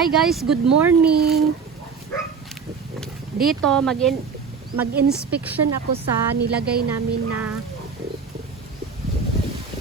Hi guys, good morning. Dito mag-inspection ako sa nilagay namin na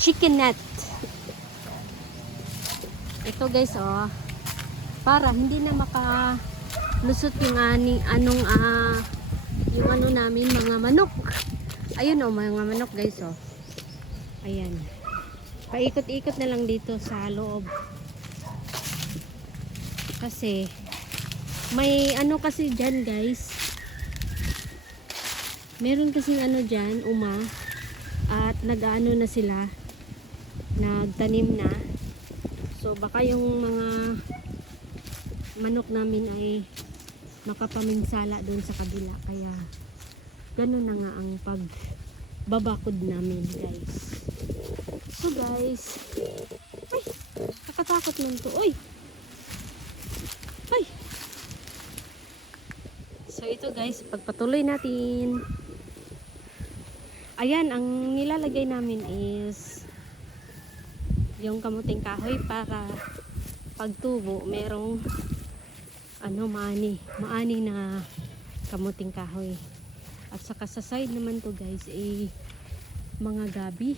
chicken net. Ito guys, oh, para hindi na makalusot yung yung ano namin, mga manok. Ayun oh, mga manok guys, oh. Ayan. Paikot-ikot na lang dito sa loob. Kasi may ano kasi dyan guys, meron kasing ano dyan, at nag-ano na sila, nagtanim na. So baka yung mga manok namin ay makapaminsala doon sa kabila, kaya ganun na nga ang pagbabakod namin guys. So guys, ay, kakatakot man to, oy. Ay. So ito guys, pagpatuloy natin. Ayan, ang nilalagay namin is yung kamuting kahoy para pagtubo merong maani na kamuting kahoy. At saka sa side naman to guys ay mga gabi.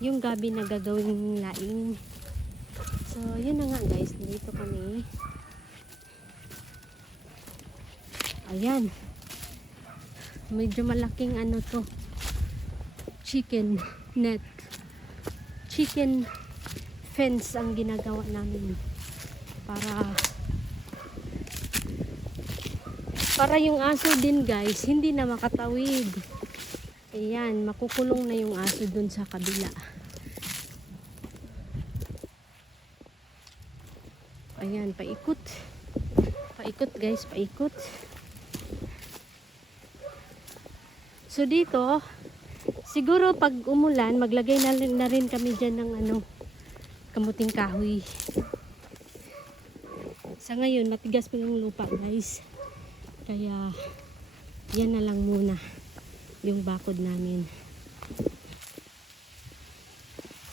Yung gabi na gagawing laing. So yun na nga guys, dito kami. Ayan, medyo malaking ano to, chicken net, chicken fence ang ginagawa namin para yung aso din guys hindi na makatawid. Ayan, makukulong na yung aso dun sa kabila. Ayan, paikot guys, paikot. So dito, siguro pag umulan, maglagay na rin kami dyan ng kamuting kahoy. Sa ngayon, matigas pa yung lupa guys. Kaya, yan na lang muna yung bakod namin.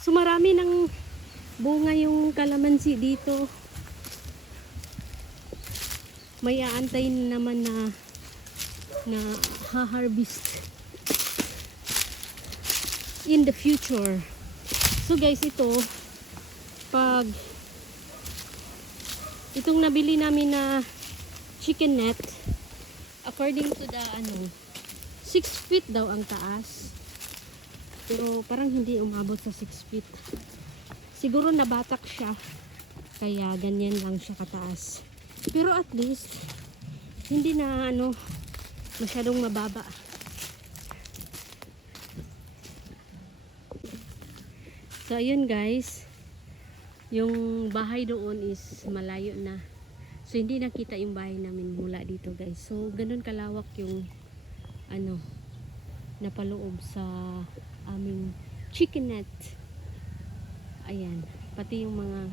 So marami ng bunga yung kalamansi dito. May aantay naman na ha-harvest in the future. So guys, pag itong nabili namin na chicken net, according to the 6 feet daw ang taas, pero parang hindi umabot sa 6 feet. Siguro nabatak siya, kaya ganyan lang siya kataas. Pero at least hindi na masyadong mababa. So ayun guys, yung bahay doon is malayo na. So hindi nakita yung bahay namin mula dito guys. So ganun kalawak yung napaloob sa aming chicken net. Ayan, pati yung mga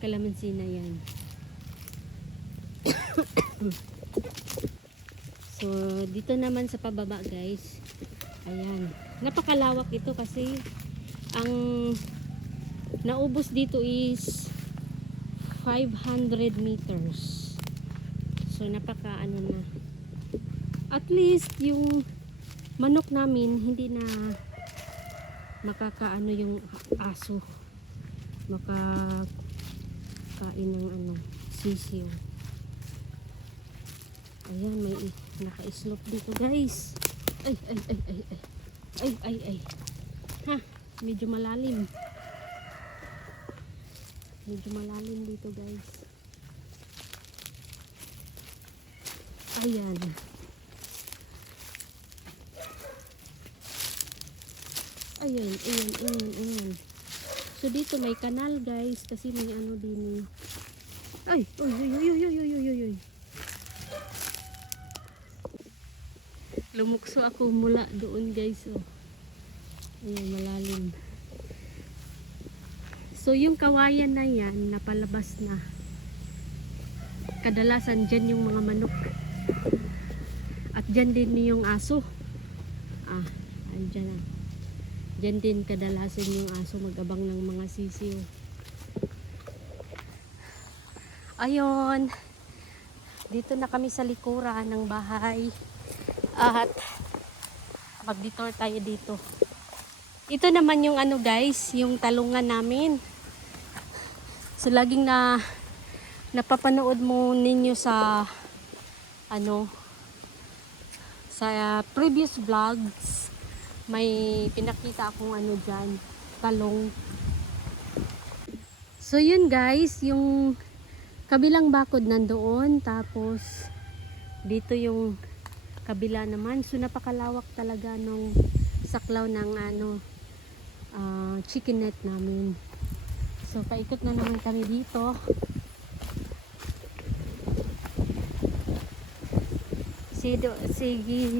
kalamansi na yan. So dito naman sa pababa guys, ayan, napakalawak ito kasi ang naubos dito is 500 meters. So napaka na. At least yung manok namin hindi na makakaano yung aso, makakain ng sisiw. Ayan, may naka-slope dito guys. Ay. Ha, medyo malalim. Medyo malalim dito guys. Ayan. Ayan. So dito may kanal guys kasi may din. Ay, oy. Lumukso ako mula doon guys, oh. Ayan, malalim. So yung kawayan na yan napalabas na. Kadalasan dyan yung mga manok. At dyan din yung aso. Andyan na. Dyan din kadalasan yung aso mag-abang ng mga sisiw. Ayun. Dito na kami sa likuran ng bahay. At mag-detour tayo dito. Ito naman yung ano guys, yung talungan namin. So laging napapanood mo ninyo sa ano sa previous vlogs, may pinakita akong ano dyan, talong. So yun guys, yung kabilang bakod nandoon, tapos dito yung kabila naman. So napakalawak talaga nung saklaw ng ano chicken net namin. So paikot na naman kami dito. Sige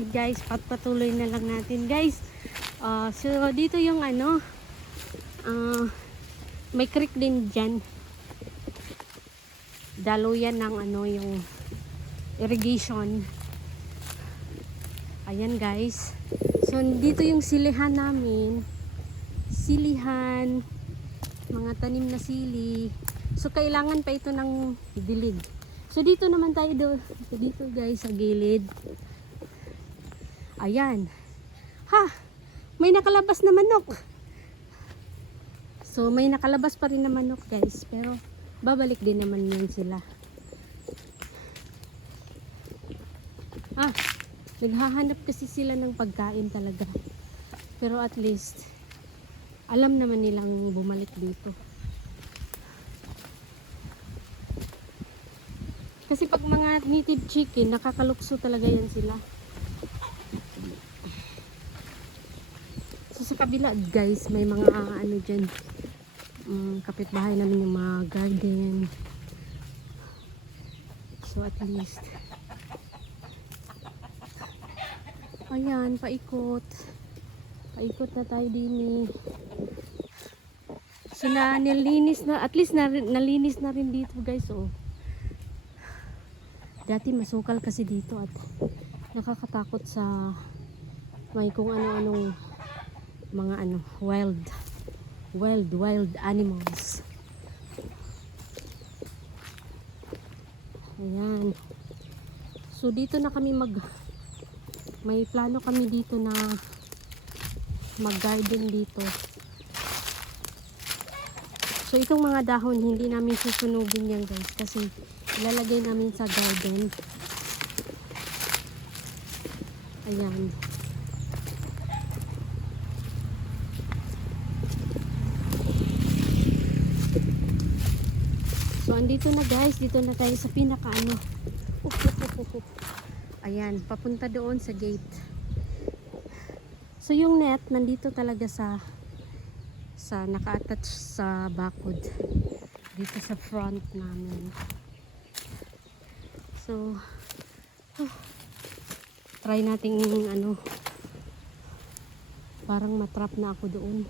guys, patuloy na lang natin guys. So dito yung ano may creek din dyan. Daluyan ng ano yung irrigation. Ayan guys. So dito yung silihan namin. Silihan, mga tanim na sili. So kailangan pa ito ng dilig. So dito naman tayo dito guys sa gilid. Ayan. Ha! May nakalabas na manok. So may nakalabas pa rin na manok guys, pero babalik din naman yun sila. Naghahanap kasi sila ng pagkain talaga. Pero at least alam naman nilang bumalik dito. Kasi pag mga native chicken, nakakalukso talaga yan sila. So sa kabila guys, may mga ano dyan, kapitbahay namin yung mga garden. So at least ayan, paikot na tayo din. So nilinis na, at least nalinis na rin dito guys. Oh, dati masukal kasi dito at nakakatakot sa may kung ano-anong mga ano wild animals. Ayan. So dito na kami may plano kami dito na mag-garden dito. So itong mga dahon hindi namin susunugin yan guys, kasi ilalagay namin sa garden. Ayan. So andito na guys, dito na tayo sa pinaka ano. Ayan, papunta doon sa gate. So yung net nandito talaga sa naka-attach sa bakod dito sa front namin. So try nating ano, parang matrap na ako doon.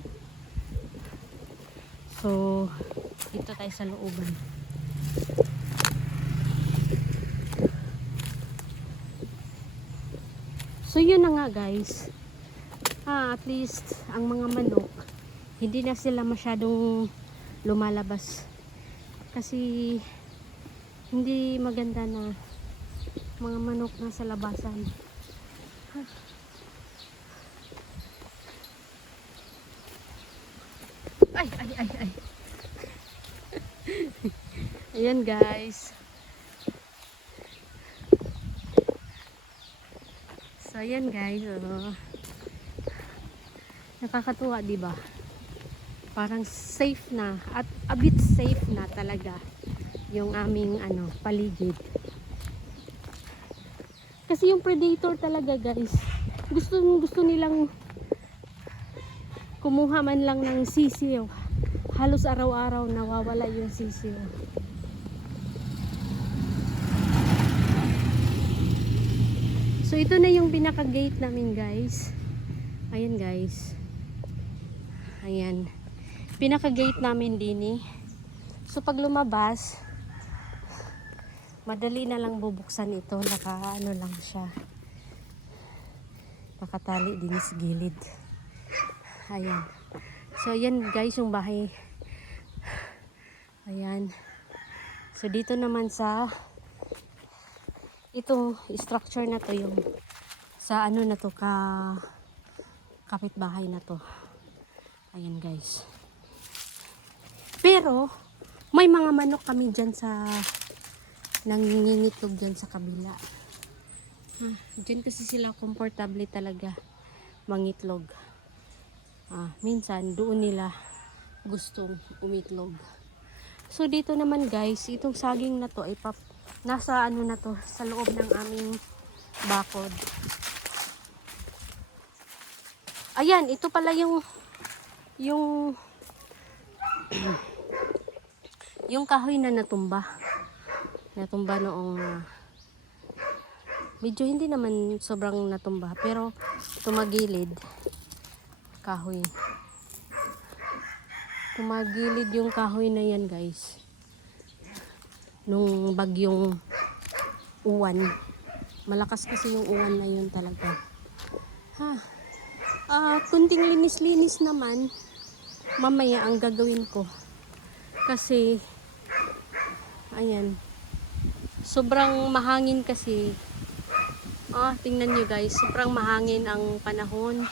So dito tayo sa looban. So yun na nga guys. At least ang mga manok hindi na sila masyadong lumalabas, kasi hindi maganda na mga manok nasa labasan. Ay. Ayan guys. So ayan guys, nakakatuwa, di ba? Parang safe na at a bit safe na talaga yung aming ano paligid. Kasi yung predator talaga guys, gusto nilang kumuha man lang ng sisiw. Halos araw-araw nawawala yung sisiw. So ito na yung pinaka gate namin guys. Ayan guys. Ayan. Pinaka gate namin din. So pag lumabas, madali na lang bubuksan ito. Naka ano lang siya. Nakatali din sa gilid. Ayan. So ayan guys yung bahay. Ayan. So dito naman sa itong structure na to, yung sa ano na to, kapitbahay na to. Ayan guys. Pero may mga manok kami dyan sa nangingitlog dyan sa kabila. Dyan kasi sila komportable talaga mangitlog. Minsan doon nila gustong umitlog. So dito naman guys, itong saging na to ay nasa ano na to, sa loob ng aming bakod. Ayan, ito pala yung yung kahoy na natumba. Natumba noong medyo hindi naman sobrang natumba, pero tumagilid kahoy. Tumagilid yung kahoy na yan guys. Nung bagyong uwan. Malakas kasi yung uwan na yun talaga. Kunting linis-linis naman mamaya ang gagawin ko. Kasi ayan, sobrang mahangin kasi. Tingnan nyo guys, sobrang mahangin ang panahon.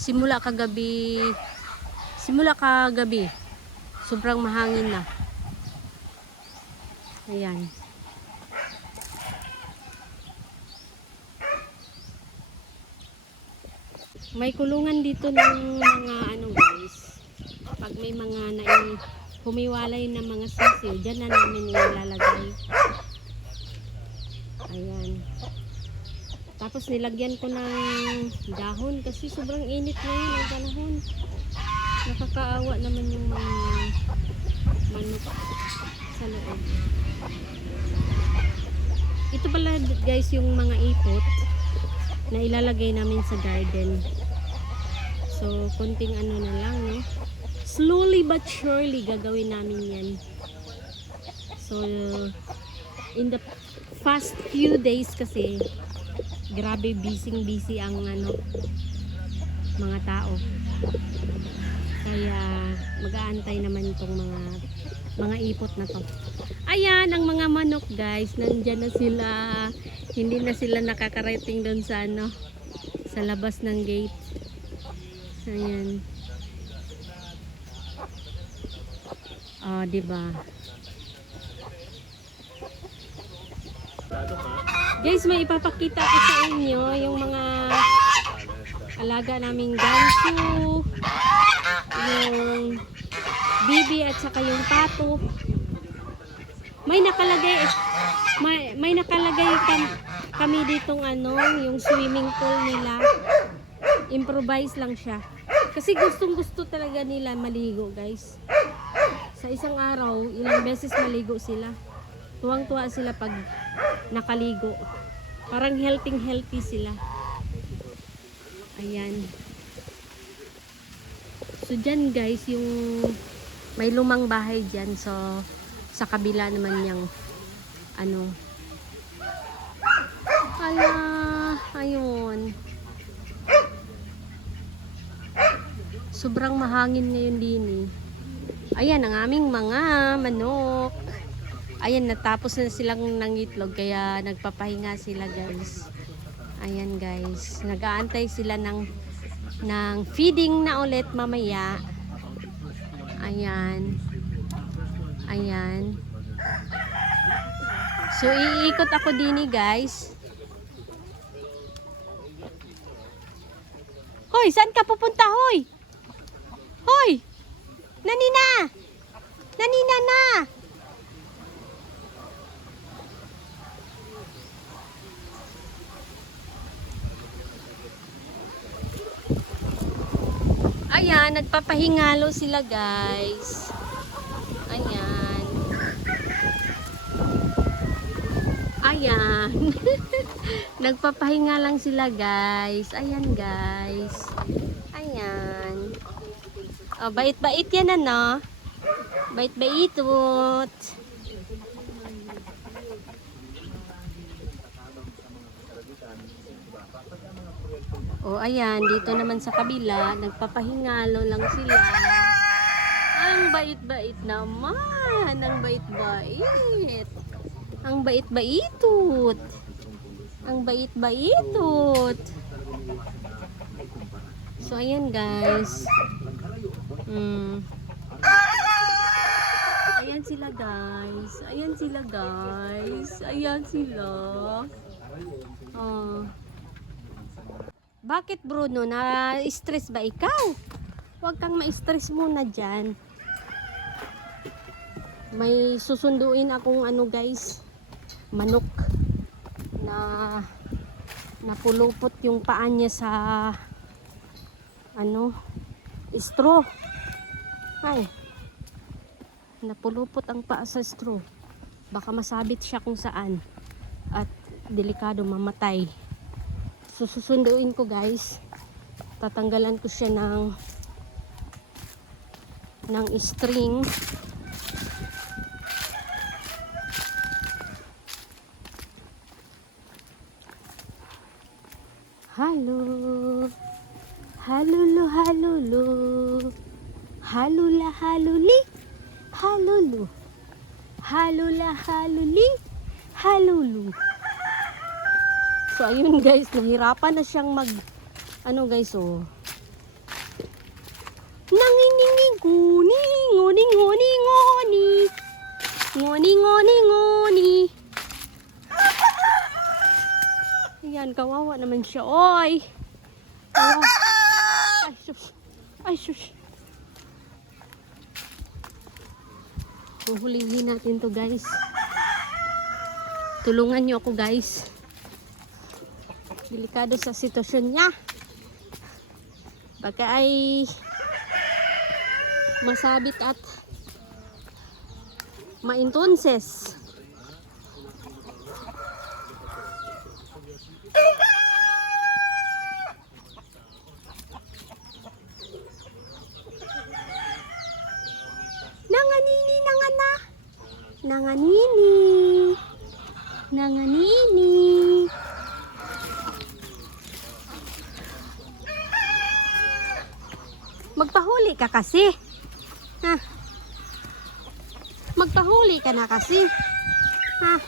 Simula kagabi, sobrang mahangin na. Ayan. May kulungan dito ng mga ano guys. Pag may mga humiwalay na mga sisiw, dyan na namin nilalagay. Ayan. Tapos nilagyan ko ng dahon kasi sobrang init ngayon ang panahon. Nakakaawa naman yung mga manok sa loob. Ito pala guys yung mga ipot na ilalagay namin sa garden. So konting ano na lang, no? Slowly but surely gagawin namin yan. So in the past few days kasi grabe busy ang mga tao. Kaya mag-aantay naman itong mga ipot na to. Ayan ang mga manok guys, nandyan na sila. Hindi na sila nakakarating doon sa sa labas ng gate. Ayan. Diba? Guys, may ipapakita ko sa inyo yung mga alaga naming ganso, yung bibi at saka yung pato. May nakalagay kami ditong yung swimming pool nila. Improvise lang siya. Kasi gustong-gusto talaga nila maligo, guys. Sa isang araw, ilang beses maligo sila. Tuwang-tuwa sila pag nakaligo. Parang healthy sila. Ayan. So dyan guys, yung may lumang bahay dyan. So sa kabila naman yung ayun. Sobrang mahangin ngayon din eh. Ayan ang aming mga manok. Ayan, natapos na silang nangitlog kaya nagpapahinga sila guys. Ayan guys, nag-aantay sila ng feeding na ulit mamaya. Ayan. Ayan. So iikot ako din guys. Hoy, saan ka pupunta hoy? Hoy! Nanina! Nanina na! Ayan, nagpapahingalo sila guys. Ayan. Ayan. Nagpapahinga lang sila guys. Ayan guys. Ayan. Bait-bait yan ano. Bait-baitot. Ayan, dito naman sa kabila, nagpapahingalo lang sila. Ang bait-bait naman, ang bait-bait. Ang bait-baitot. Ang bait-baitot. So, ayan guys. Ayan sila guys. Ayan sila guys. Ayan sila. Oh. Bakit Bruno? Na-stress ba ikaw? Huwag kang ma-stress muna dyan. May susunduin akong ano guys. Manok. Na napulupot yung paa niya sa ano straw. Ay. Napulupot ang paa sa straw. Baka masabit siya kung saan. At delikado mamatay. So, susunduin ko guys. Tatanggalan ko siya ng string. Halo. Halulu halulu. Halula haluli. Halulu. Halula haluli. Halulu. So, ayun guys, nahirapan na siyang ano guys, oh. Nangingingi, nguni, nguni, nguni, nguni. Nguni, nguni, nguni. Ayan, kawawa naman siya, oy. Kawawa. Ay, sus. Ay, sus. Huhulihin natin to guys. Tulungan nyo ako guys. Delikado sa sitwasyon niya. Baka ay masabit at maintunses. Nanganini, nangana. Nanganini. Nanganini. Magpahuli ka kasi. Ha? Magpahuli ka na kasi. Ha?